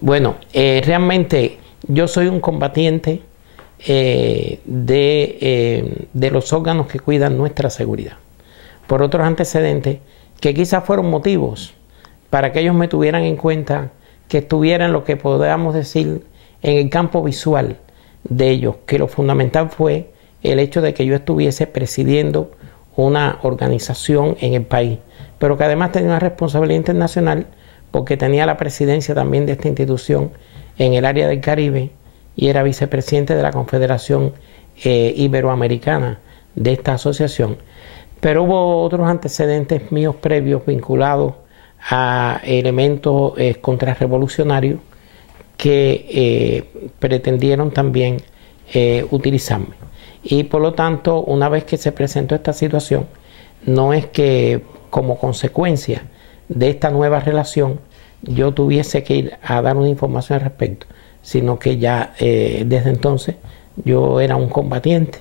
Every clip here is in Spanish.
Bueno, realmente yo soy un combatiente de los órganos que cuidan nuestra seguridad. Por otros antecedentes que quizás fueron motivos para que ellos me tuvieran en cuenta, que estuvieran lo que podamos decir en el campo visual de ellos, que lo fundamental fue el hecho de que yo estuviese presidiendo una organización en el país, pero que además tenía una responsabilidad internacional porque tenía la presidencia también de esta institución en el área del Caribe y era vicepresidente de la Confederación Iberoamericana de esta asociación. Pero hubo otros antecedentes míos previos vinculados a elementos contrarrevolucionarios que pretendieron también utilizarme. Y por lo tanto, una vez que se presentó esta situación, no es que como consecuencia de esta nueva relación yo tuviese que ir a dar una información al respecto, sino que ya desde entonces yo era un combatiente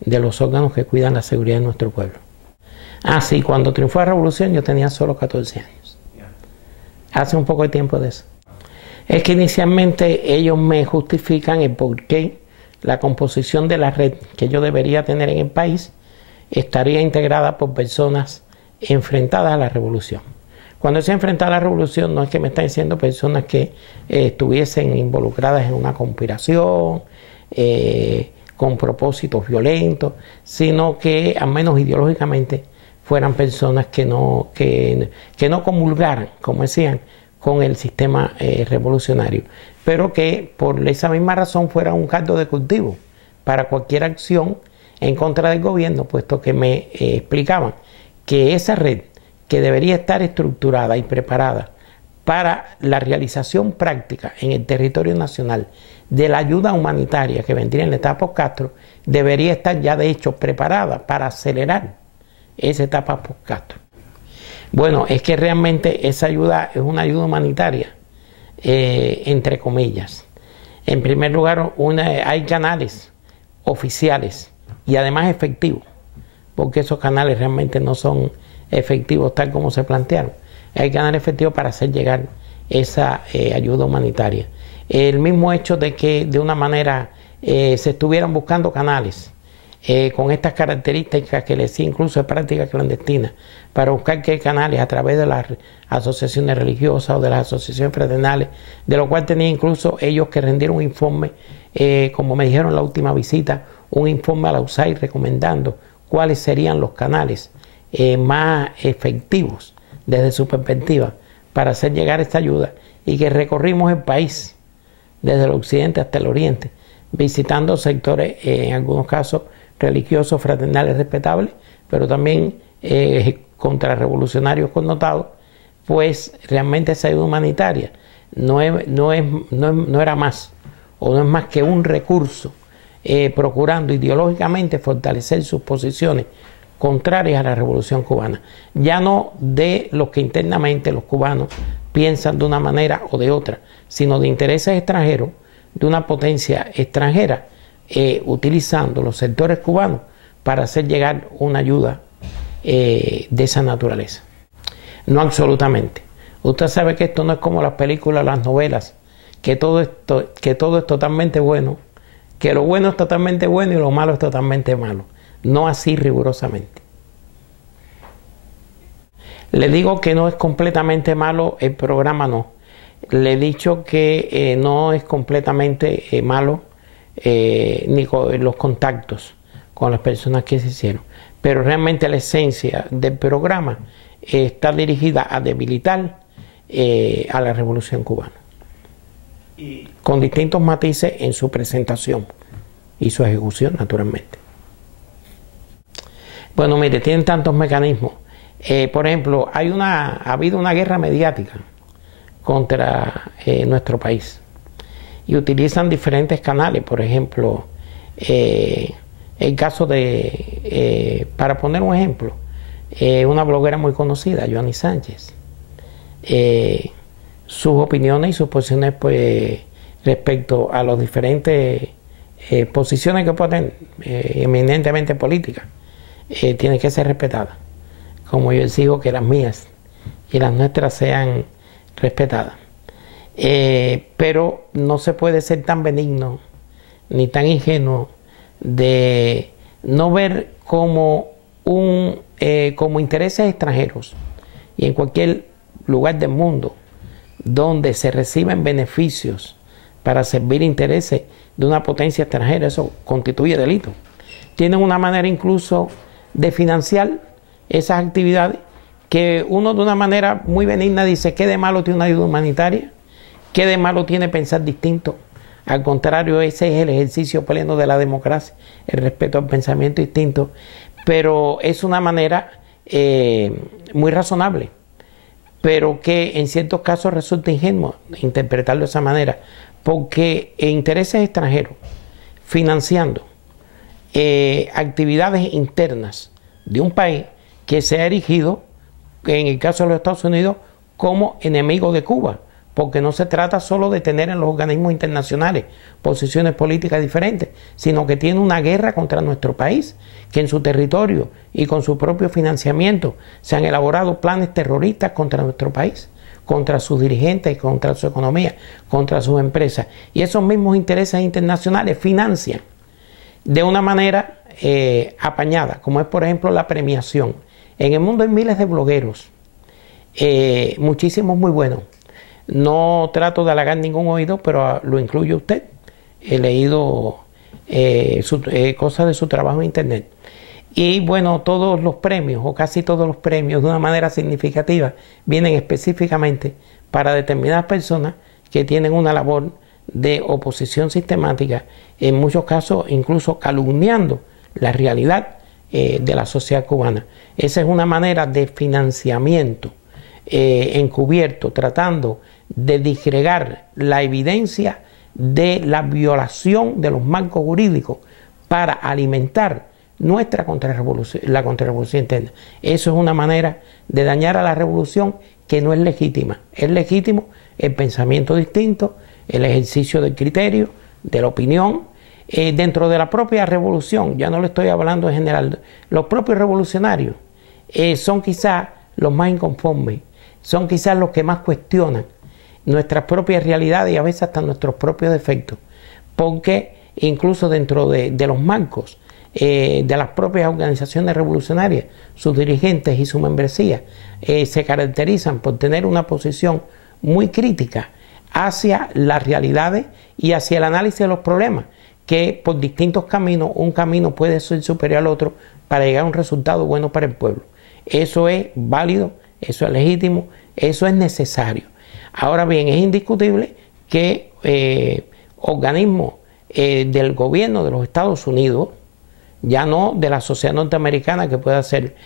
de los órganos que cuidan la seguridad de nuestro pueblo. Sí, cuando triunfó la revolución yo tenía solo 14 años. Hace un poco de tiempo de eso. Es que inicialmente ellos me justifican el por qué la composición de la red que yo debería tener en el país estaría integrada por personas enfrentadas a la revolución. Cuando se enfrenta a la revolución no es que me están diciendo personas que estuviesen involucradas en una conspiración, con propósitos violentos, sino que al menos ideológicamente fueran personas que no comulgaran, como decían, con el sistema revolucionario, pero que por esa misma razón fueran un caldo de cultivo para cualquier acción en contra del gobierno, puesto que me explicaban que esa red que debería estar estructurada y preparada para la realización práctica en el territorio nacional de la ayuda humanitaria que vendría en la etapa post-Castro, debería estar ya de hecho preparada para acelerar esa etapa post-Castro. Bueno, es que realmente esa ayuda es una ayuda humanitaria, entre comillas. En primer lugar, hay canales oficiales y además efectivos, porque esos canales realmente no son efectivos tal como se plantearon. Hay canales efectivos para hacer llegar esa ayuda humanitaria. El mismo hecho de que de una manera se estuvieran buscando canales con estas características que les decía incluso de práctica clandestina, para buscar que canales a través de las asociaciones religiosas o de las asociaciones fraternales, de lo cual tenía incluso ellos que rendir un informe, como me dijeron en la última visita, un informe a la USAID recomendando cuáles serían los canales más efectivos desde su perspectiva para hacer llegar esta ayuda, y que recorrimos el país desde el occidente hasta el oriente, visitando sectores, en algunos casos religiosos, fraternales, respetables, pero también contrarrevolucionarios connotados, pues realmente esa ayuda humanitaria no era más, o no es más que un recurso procurando ideológicamente fortalecer sus posiciones contrarias a la revolución cubana, ya no de los que internamente los cubanos piensan de una manera o de otra, sino de intereses extranjeros, de una potencia extranjera, utilizando los sectores cubanos para hacer llegar una ayuda de esa naturaleza. No, absolutamente. Usted sabe que esto no es como las películas, las novelas, que todo es totalmente bueno, que lo bueno es totalmente bueno y lo malo es totalmente malo. No así rigurosamente. Le digo que no es completamente malo el programa, no. Le he dicho que no es completamente malo ni con los contactos con las personas que se hicieron. Pero realmente la esencia del programa está dirigida a debilitar a la revolución cubana. Con distintos matices en su presentación y su ejecución, naturalmente. Bueno, mire, tienen tantos mecanismos. Por ejemplo, ha habido una guerra mediática contra nuestro país y utilizan diferentes canales. Por ejemplo, el caso de, para poner un ejemplo, una bloguera muy conocida, Joanny Sánchez, sus opiniones y sus posiciones pues, respecto a las diferentes posiciones que pueden eminentemente políticas, tienen que ser respetadas, como yo exijo que las mías y las nuestras sean respetadas. Pero no se puede ser tan benigno ni tan ingenuo de no ver como como intereses extranjeros, y en cualquier lugar del mundo donde se reciben beneficios para servir intereses de una potencia extranjera, eso constituye delito. Tienen una manera incluso de financiar esas actividades que uno de una manera muy benigna dice: ¿qué de malo tiene una ayuda humanitaria? ¿Qué de malo tiene pensar distinto? Al contrario, ese es el ejercicio pleno de la democracia, el respeto al pensamiento distinto. Pero es una manera muy razonable, pero que en ciertos casos resulta ingenuo interpretarlo de esa manera, porque intereses extranjeros financiando actividades internas de un país que se ha erigido, en el caso de los Estados Unidos, como enemigo de Cuba, porque no se trata solo de tener en los organismos internacionales posiciones políticas diferentes, sino que tiene una guerra contra nuestro país, que en su territorio y con su propio financiamiento se han elaborado planes terroristas contra nuestro país, contra sus dirigentes, contra su economía, contra sus empresas. Y esos mismos intereses internacionales financian de una manera apañada, como es por ejemplo la premiación. En el mundo hay miles de blogueros, muchísimos muy buenos. No trato de halagar ningún oído, pero lo incluye usted. He leído cosas de su trabajo en internet. Y bueno, todos los premios, o casi todos los premios, de una manera significativa, vienen específicamente para determinadas personas que tienen una labor de oposición sistemática, en muchos casos incluso calumniando la realidad de la sociedad cubana. Esa es una manera de financiamiento encubierto, tratando de disgregar la evidencia de la violación de los marcos jurídicos para alimentar nuestra contrarrevolución, la contrarrevolución interna. Eso es una manera de dañar a la revolución que no es legítima. Es legítimo el pensamiento distinto, el ejercicio del criterio, de la opinión, dentro de la propia revolución. Ya no le estoy hablando en general. Los propios revolucionarios son quizás los más inconformes, son quizás los que más cuestionan nuestras propias realidades y a veces hasta nuestros propios defectos, porque incluso dentro de los marcos de las propias organizaciones revolucionarias, sus dirigentes y su membresía se caracterizan por tener una posición muy crítica hacia las realidades y hacia el análisis de los problemas, que por distintos caminos, un camino puede ser superior al otro para llegar a un resultado bueno para el pueblo. Eso es válido, eso es legítimo, eso es necesario. Ahora bien, es indiscutible que organismos del gobierno de los Estados Unidos, ya no de la sociedad norteamericana, que pueda ser,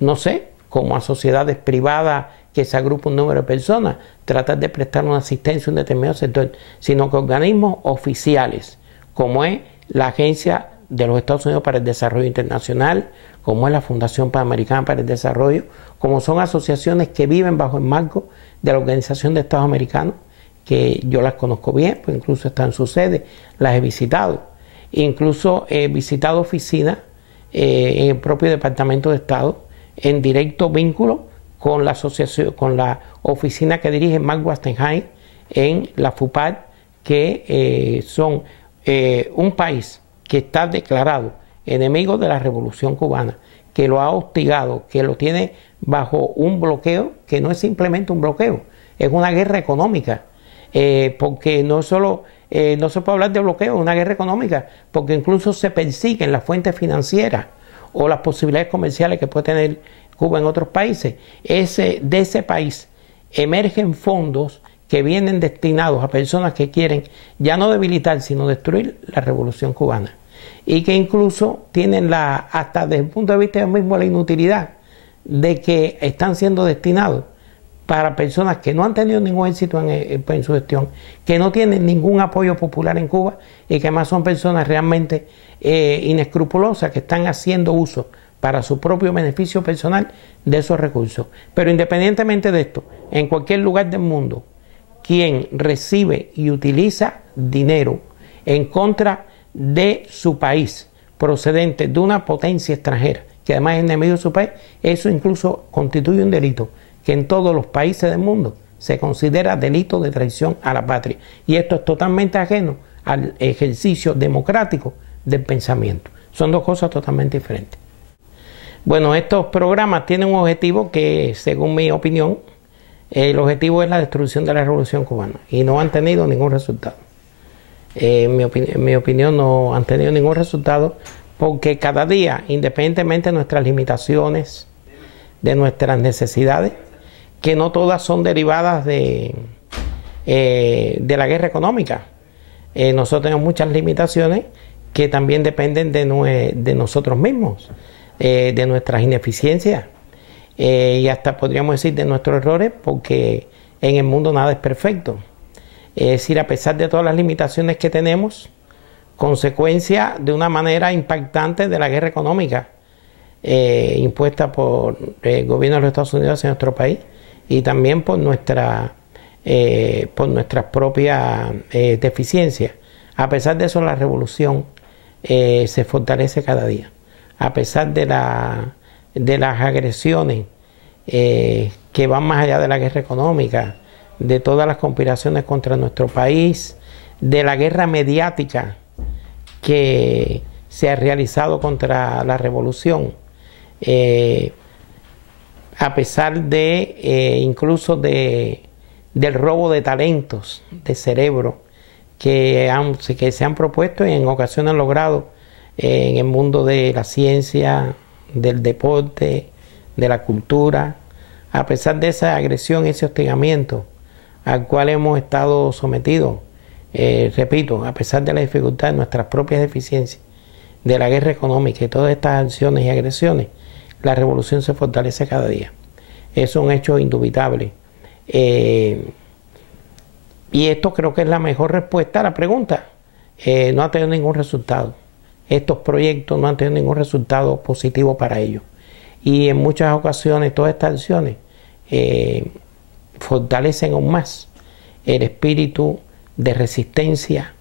no sé, como a sociedades privadas que se agrupa un número de personas, tratar de prestar una asistencia a un determinado sector, sino que organismos oficiales, como es la Agencia de los Estados Unidos para el Desarrollo Internacional, como es la Fundación Panamericana para el Desarrollo, como son asociaciones que viven bajo el marco de la Organización de Estados Americanos, que yo las conozco bien, pues incluso están en su sede, las he visitado. Incluso he visitado oficinas en el propio Departamento de Estado, en directo vínculo con la asociación, con la oficina que dirige Mark Wastenheim en la FUPAD, que son un país que está declarado enemigo de la Revolución Cubana, que lo ha hostigado, que lo tiene bajo un bloqueo, que no es simplemente un bloqueo, es una guerra económica, porque no solo no se puede hablar de bloqueo, es una guerra económica, porque incluso se persiguen las fuentes financieras o las posibilidades comerciales que puede tener Cuba en otros países. De ese país emergen fondos que vienen destinados a personas que quieren ya no debilitar, sino destruir la Revolución Cubana, y que incluso tienen hasta desde el punto de vista mismo la inutilidad de que están siendo destinados para personas que no han tenido ningún éxito en su gestión, que no tienen ningún apoyo popular en Cuba y que además son personas realmente inescrupulosas, que están haciendo uso para su propio beneficio personal de esos recursos. Pero independientemente de esto, en cualquier lugar del mundo, quien recibe y utiliza dinero en contra de su país, procedente de una potencia extranjera, que además es enemigo de su país, eso incluso constituye un delito que en todos los países del mundo se considera delito de traición a la patria. Y esto es totalmente ajeno al ejercicio democrático del pensamiento. Son dos cosas totalmente diferentes. Bueno, estos programas tienen un objetivo que, según mi opinión, el objetivo es la destrucción de la Revolución Cubana y no han tenido ningún resultado. En mi opinión no han tenido ningún resultado porque cada día, independientemente de nuestras limitaciones, de nuestras necesidades, que no todas son derivadas de la guerra económica. Nosotros tenemos muchas limitaciones que también dependen de nosotros mismos, de nuestras ineficiencias y hasta podríamos decir de nuestros errores, porque en el mundo nada es perfecto. Es decir, a pesar de todas las limitaciones que tenemos, consecuencia de una manera impactante de la guerra económica impuesta por el gobierno de los Estados Unidos en nuestro país y también por nuestras propias deficiencias. A pesar de eso, la revolución se fortalece cada día. A pesar de las agresiones que van más allá de la guerra económica, de todas las conspiraciones contra nuestro país, de la guerra mediática que se ha realizado contra la revolución, a pesar de incluso del robo de talentos, de cerebro, que se han propuesto y en ocasiones han logrado en el mundo de la ciencia, del deporte, de la cultura, a pesar de esa agresión, ese hostigamiento al cual hemos estado sometidos, repito, a pesar de la dificultad de nuestras propias deficiencias, de la guerra económica y todas estas acciones y agresiones, la revolución se fortalece cada día. Es un hecho indubitable. Y esto creo que es la mejor respuesta a la pregunta. No ha tenido ningún resultado. Estos proyectos no han tenido ningún resultado positivo para ellos. Y en muchas ocasiones todas estas acciones fortalecen aún más el espíritu de resistencia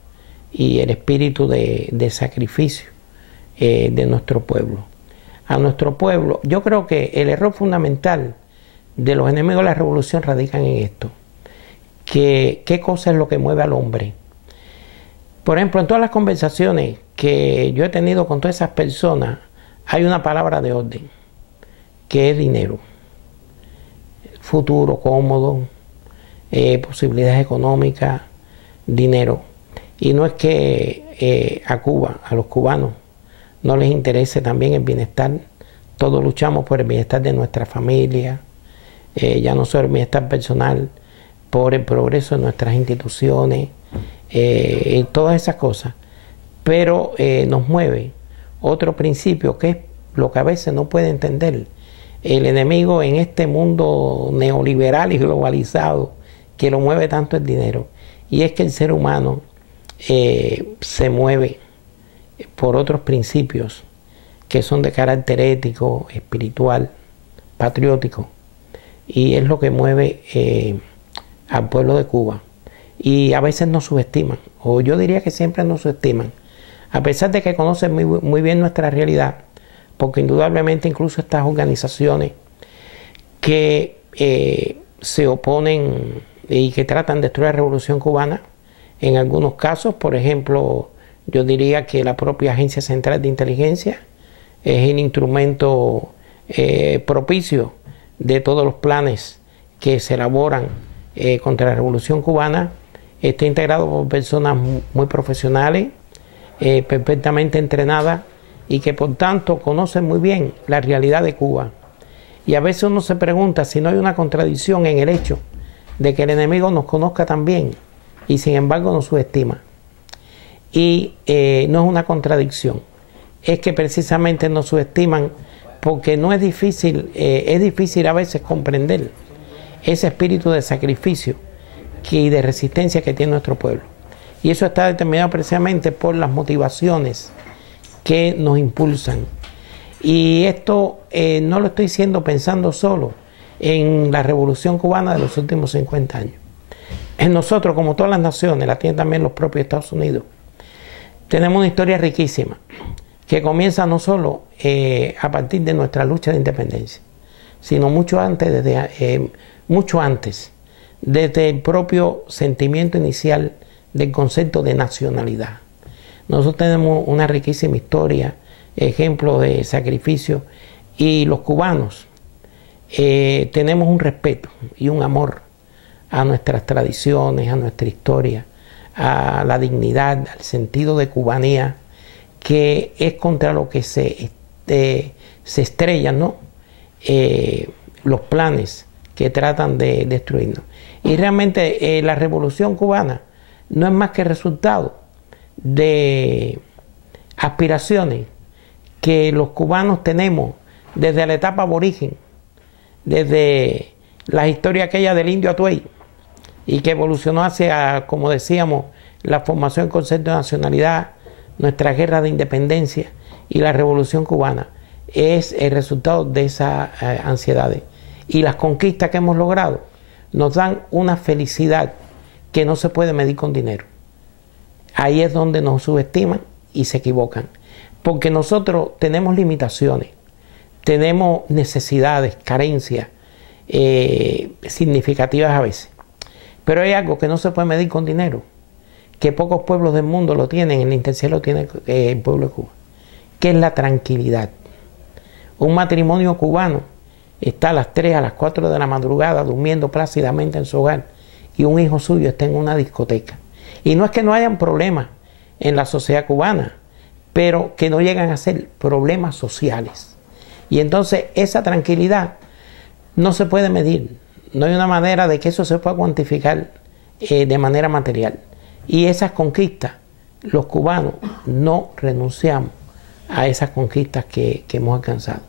y el espíritu de sacrificio de nuestro pueblo. A nuestro pueblo, yo creo que el error fundamental de los enemigos de la revolución radica en esto. ¿Qué cosa es lo que mueve al hombre? Por ejemplo, en todas las conversaciones que yo he tenido con todas esas personas, hay una palabra de orden, que es dinero. Futuro cómodo, posibilidades económicas, dinero. Y no es que a Cuba, a los cubanos, no les interese también el bienestar. Todos luchamos por el bienestar de nuestra familia, ya no solo el bienestar personal, por el progreso de nuestras instituciones, y todas esas cosas. Pero nos mueve otro principio que es lo que a veces no puede entender el enemigo en este mundo neoliberal y globalizado que lo mueve tanto el dinero. Y es que el ser humano se mueve por otros principios que son de carácter ético, espiritual, patriótico. Y es lo que mueve al pueblo de Cuba. Y a veces nos subestiman, o yo diría que siempre nos subestiman, a pesar de que conocen muy bien nuestra realidad, porque indudablemente incluso estas organizaciones que se oponen y que tratan de destruir la revolución cubana, en algunos casos, por ejemplo, yo diría que la propia Agencia Central de Inteligencia es el instrumento propicio de todos los planes que se elaboran contra la revolución cubana. Está integrado por personas muy profesionales, perfectamente entrenadas y que por tanto conocen muy bien la realidad de Cuba. Y a veces uno se pregunta si no hay una contradicción en el hecho de que el enemigo nos conozca también y sin embargo nos subestima. Y no es una contradicción, es que precisamente nos subestiman porque no es difícil a veces comprender ese espíritu de sacrificio y de resistencia que tiene nuestro pueblo. Y eso está determinado precisamente por las motivaciones que nos impulsan. Y esto no lo estoy diciendo pensando solo en la revolución cubana de los últimos 50 años. En nosotros, como todas las naciones, la tienen también los propios Estados Unidos, tenemos una historia riquísima que comienza no solo a partir de nuestra lucha de independencia, sino mucho antes desde el propio sentimiento inicial del concepto de nacionalidad. Nosotros tenemos una riquísima historia, ejemplos de sacrificio, y los cubanos tenemos un respeto y un amor a nuestras tradiciones, a nuestra historia, a la dignidad, al sentido de cubanía, que es contra lo que se estrellan, ¿no? Los planes que tratan de destruirnos. Y realmente la revolución cubana no es más que resultado de aspiraciones que los cubanos tenemos desde la etapa aborigen, desde la historia aquella del indio Atuey, y que evolucionó hacia, como decíamos, la formación del concepto de nacionalidad, nuestra guerra de independencia y la revolución cubana. Es el resultado de esas ansiedades. Y las conquistas que hemos logrado nos dan una felicidad que no se puede medir con dinero. Ahí es donde nos subestiman y se equivocan. Porque nosotros tenemos limitaciones, tenemos necesidades, carencias significativas a veces. Pero hay algo que no se puede medir con dinero, que pocos pueblos del mundo lo tienen, en la intensidad lo tiene el pueblo de Cuba, que es la tranquilidad. Un matrimonio cubano está a las 3, a las 4 de la madrugada durmiendo plácidamente en su hogar y un hijo suyo está en una discoteca. Y no es que no hayan problemas en la sociedad cubana, pero que no llegan a ser problemas sociales. Y entonces esa tranquilidad no se puede medir, no hay una manera de que eso se pueda cuantificar de manera material. Y esas conquistas, los cubanos no renunciamos a esas conquistas que hemos alcanzado.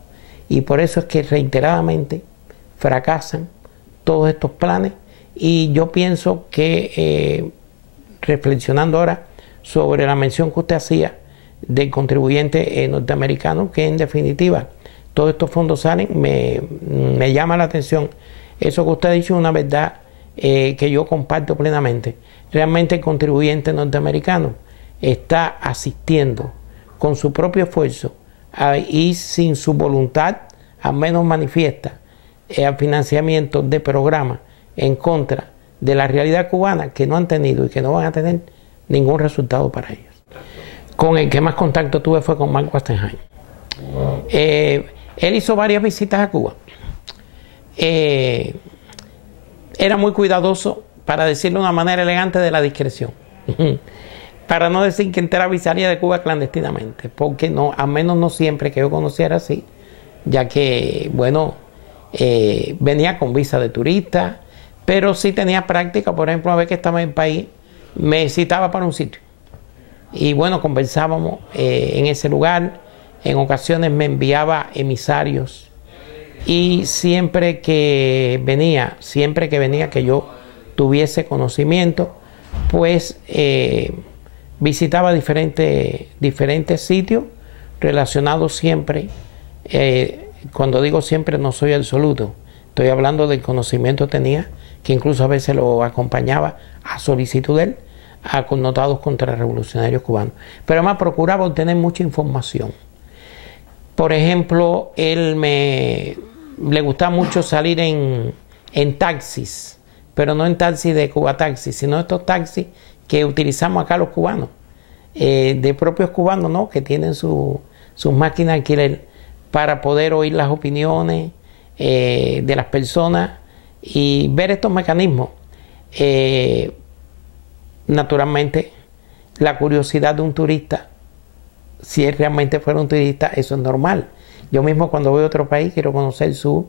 Y por eso es que reiteradamente fracasan todos estos planes. Y yo pienso que, reflexionando ahora sobre la mención que usted hacía del contribuyente norteamericano, que en definitiva todos estos fondos salen, me llama la atención. Eso que usted ha dicho es una verdad que yo comparto plenamente. Realmente el contribuyente norteamericano está asistiendo con su propio esfuerzo y sin su voluntad, al menos manifiesta, al financiamiento de programas en contra de la realidad cubana que no han tenido y que no van a tener ningún resultado para ellos. Con el que más contacto tuve fue con Mark Wastenheim. Él hizo varias visitas a Cuba. Era muy cuidadoso, para decirlo de una manera elegante, de la discreción. Para no decir que entraba y salía de Cuba clandestinamente, porque no, al menos no siempre que yo conociera así, ya que, bueno, venía con visa de turista, pero sí tenía práctica. Por ejemplo, a vez que estaba en el país, me citaba para un sitio. Y bueno, conversábamos en ese lugar. En ocasiones me enviaba emisarios. Y siempre que venía que yo tuviese conocimiento, pues visitaba diferentes sitios relacionados siempre. Cuando digo siempre, no soy absoluto. Estoy hablando del conocimiento que tenía, que incluso a veces lo acompañaba a solicitud de él, a connotados contrarrevolucionarios cubanos. Pero además procuraba obtener mucha información. Por ejemplo, le gustaba mucho salir en taxis, pero no en taxis de Cuba Taxi, sino estos taxis que utilizamos acá los cubanos, de propios cubanos, ¿no?, que tienen sus máquinas de alquiler, para poder oír las opiniones de las personas y ver estos mecanismos. Naturalmente, la curiosidad de un turista, si él realmente fuera un turista, eso es normal. Yo mismo, cuando voy a otro país, quiero conocer sus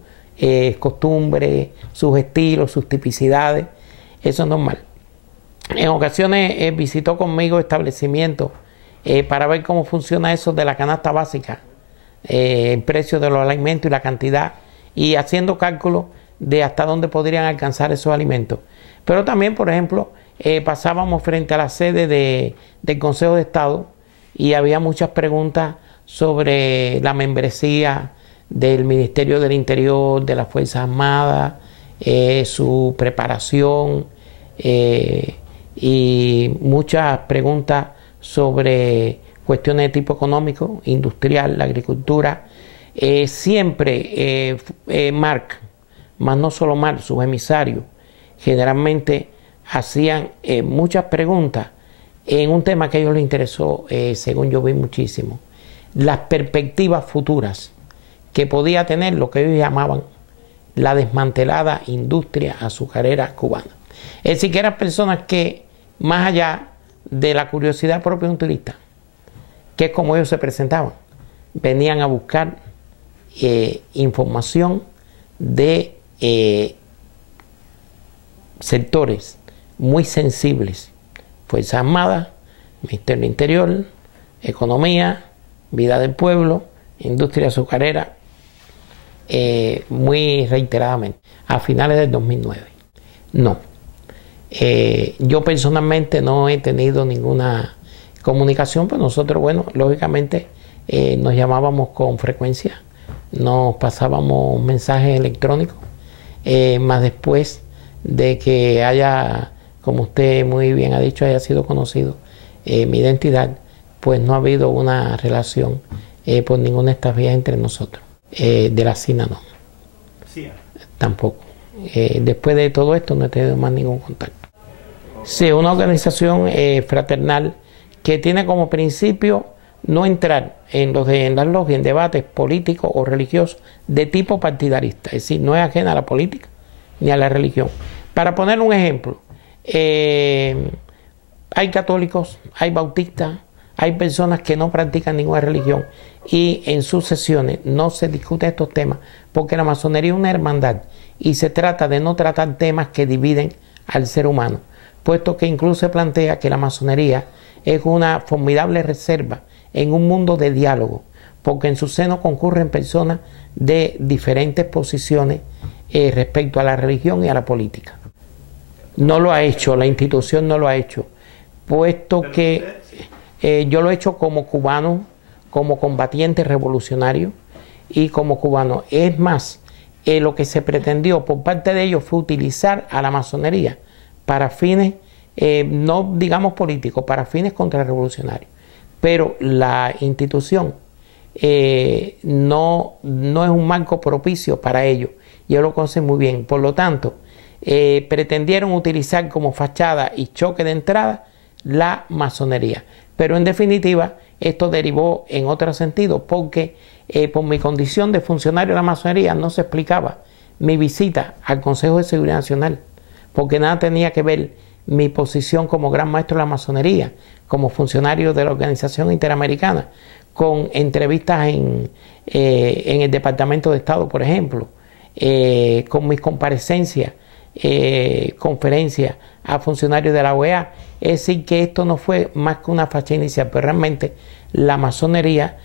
costumbres, sus estilos, sus tipicidades. Eso es normal. En ocasiones visitó conmigo establecimientos para ver cómo funciona eso de la canasta básica, el precio de los alimentos y la cantidad, y haciendo cálculos de hasta dónde podrían alcanzar esos alimentos. Pero también, por ejemplo, pasábamos frente a la sede del Consejo de Estado y había muchas preguntas sobre la membresía del Ministerio del Interior, de las Fuerzas Armadas, su preparación, y muchas preguntas sobre cuestiones de tipo económico, industrial, la agricultura. Siempre Mark, más no solo Mark, sus emisarios, generalmente hacían muchas preguntas en un tema que a ellos les interesó, según yo vi muchísimo, las perspectivas futuras que podía tener lo que ellos llamaban la desmantelada industria azucarera cubana. Es decir, que eran personas que, más allá de la curiosidad propia de un turista, que es como ellos se presentaban, venían a buscar información de sectores muy sensibles: Fuerzas Armadas, Ministerio del Interior, Economía, Vida del Pueblo, Industria azucarera, muy reiteradamente, a finales del 2009. No. Yo personalmente no he tenido ninguna comunicación, pues nosotros, bueno, lógicamente nos llamábamos con frecuencia, nos pasábamos mensajes electrónicos, más después de que haya, como usted muy bien ha dicho, haya sido conocido mi identidad, pues no ha habido una relación por ninguna de estas vías entre nosotros. De la CINA no. Sí. Tampoco. Después de todo esto no he tenido más ningún contacto. Sí, una organización fraternal que tiene como principio no entrar en las logias, en debates políticos o religiosos de tipo partidarista. Es decir, no es ajena a la política ni a la religión. Para poner un ejemplo, hay católicos, hay bautistas, hay personas que no practican ninguna religión y en sus sesiones no se discuten estos temas porque la masonería es una hermandad y se trata de no tratar temas que dividen al ser humano, puesto que incluso se plantea que la masonería es una formidable reserva en un mundo de diálogo, porque en su seno concurren personas de diferentes posiciones respecto a la religión y a la política. No lo ha hecho, la institución no lo ha hecho, puesto que yo lo he hecho como cubano, como combatiente revolucionario y como cubano. Es más, lo que se pretendió por parte de ellos fue utilizar a la masonería para fines, no digamos políticos, para fines contrarrevolucionarios. Pero la institución no es un marco propicio para ello. Y ellos lo conocen muy bien. Por lo tanto, pretendieron utilizar como fachada y choque de entrada la masonería. Pero en definitiva, esto derivó en otro sentido, porque por mi condición de funcionario de la masonería no se explicaba mi visita al Consejo de Seguridad Nacional, porque nada tenía que ver mi posición como gran maestro de la masonería, como funcionario de la Organización Interamericana, con entrevistas en el Departamento de Estado, por ejemplo, con mis comparecencias, conferencias a funcionarios de la OEA. Es decir, que esto no fue más que una facha inicial, pero realmente la masonería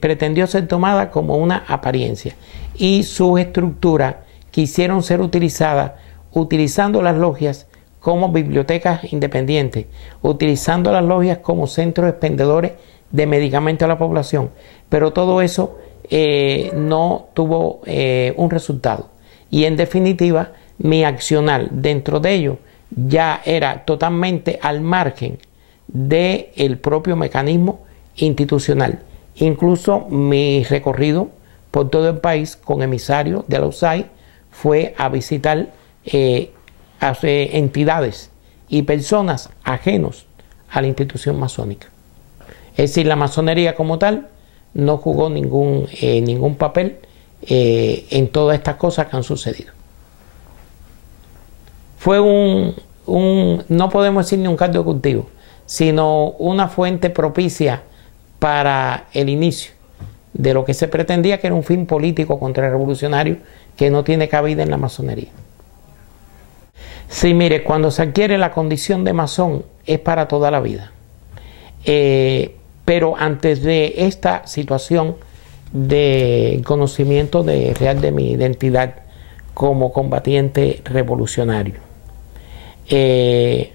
pretendió ser tomada como una apariencia y sus estructuras quisieron ser utilizadas utilizando las logias como bibliotecas independientes, utilizando las logias como centros expendedores de medicamentos a la población, pero todo eso no tuvo un resultado y en definitiva mi accionar dentro de ello ya era totalmente al margen del propio mecanismo institucional. Incluso mi recorrido por todo el país con emisarios de la USAID fue a visitar entidades y personas ajenos a la institución masónica. Es decir, la masonería como tal no jugó ningún papel en todas estas cosas que han sucedido. Fue no podemos decir ni un caldo de cultivo, sino una fuente propicia para el inicio de lo que se pretendía que era un fin político contrarrevolucionario que no tiene cabida en la masonería. Sí, mire, cuando se adquiere la condición de masón es para toda la vida. Pero antes de esta situación de conocimiento real de mi identidad como combatiente revolucionario, y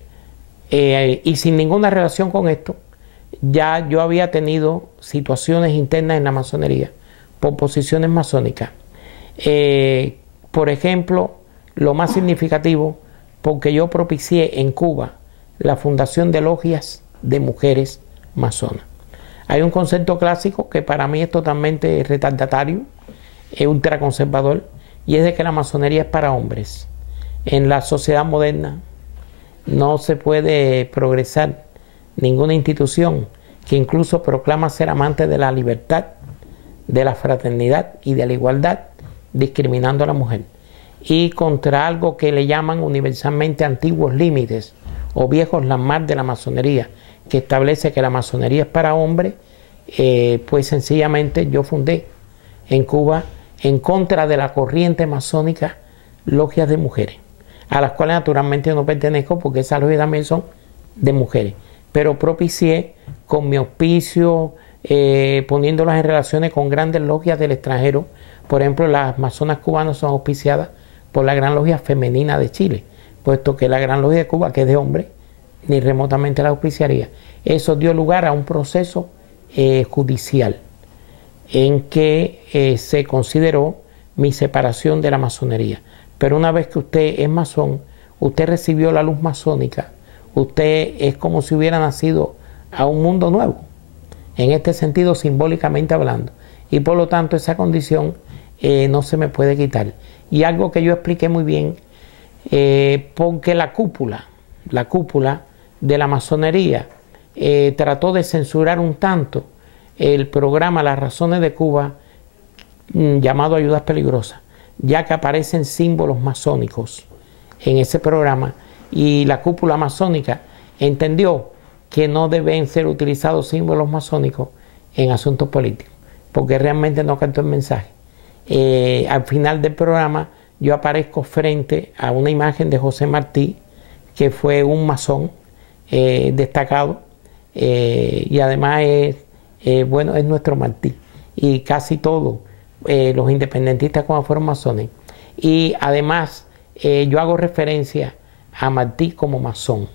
sin ninguna relación con esto, ya yo había tenido situaciones internas en la masonería por posiciones masónicas. Por ejemplo, lo más significativo, porque yo propicié en Cuba la fundación de logias de mujeres masonas. Hay un concepto clásico que para mí es totalmente retardatario, es ultraconservador, y es de que la masonería es para hombres. En la sociedad moderna no se puede progresar ninguna institución que incluso proclama ser amante de la libertad, de la fraternidad y de la igualdad, discriminando a la mujer. Y contra algo que le llaman universalmente antiguos límites o viejos landmarks de la masonería, que establece que la masonería es para hombres, pues sencillamente yo fundé en Cuba, en contra de la corriente masónica, logias de mujeres, a las cuales naturalmente no pertenezco porque esas logias también son de mujeres, pero propicié con mi auspicio, poniéndolas en relaciones con grandes logias del extranjero. Por ejemplo, las masonas cubanas son auspiciadas por la Gran Logia Femenina de Chile, puesto que la Gran Logia de Cuba, que es de hombres, ni remotamente la auspiciaría. Eso dio lugar a un proceso judicial en que se consideró mi separación de la masonería. Pero una vez que usted es masón, usted recibió la luz masónica, usted es como si hubiera nacido a un mundo nuevo, en este sentido simbólicamente hablando, y por lo tanto esa condición no se me puede quitar. Y algo que yo expliqué muy bien, porque la cúpula de la masonería trató de censurar un tanto el programa Las Razones de Cuba, llamado Ayudas Peligrosas, ya que aparecen símbolos masónicos en ese programa, y la cúpula masónica entendió que no deben ser utilizados símbolos masónicos en asuntos políticos, porque realmente no captó el mensaje. Al final del programa yo aparezco frente a una imagen de José Martí, que fue un masón destacado, y además es nuestro Martí, y casi todos los independentistas como fueron masones. Y además yo hago referencia a Martí como masón.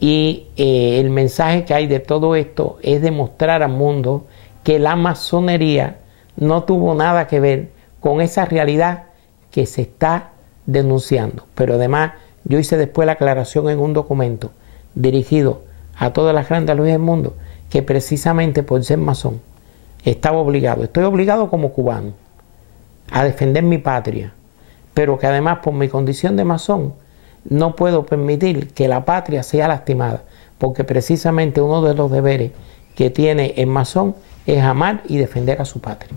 Y el mensaje que hay de todo esto es demostrar al mundo que la masonería no tuvo nada que ver con esa realidad que se está denunciando. Pero además yo hice después la aclaración en un documento dirigido a todas las grandes logias del mundo, que precisamente por ser masón estaba obligado, estoy obligado como cubano a defender mi patria, pero que además por mi condición de masón no puedo permitir que la patria sea lastimada, porque precisamente uno de los deberes que tiene el masón es amar y defender a su patria.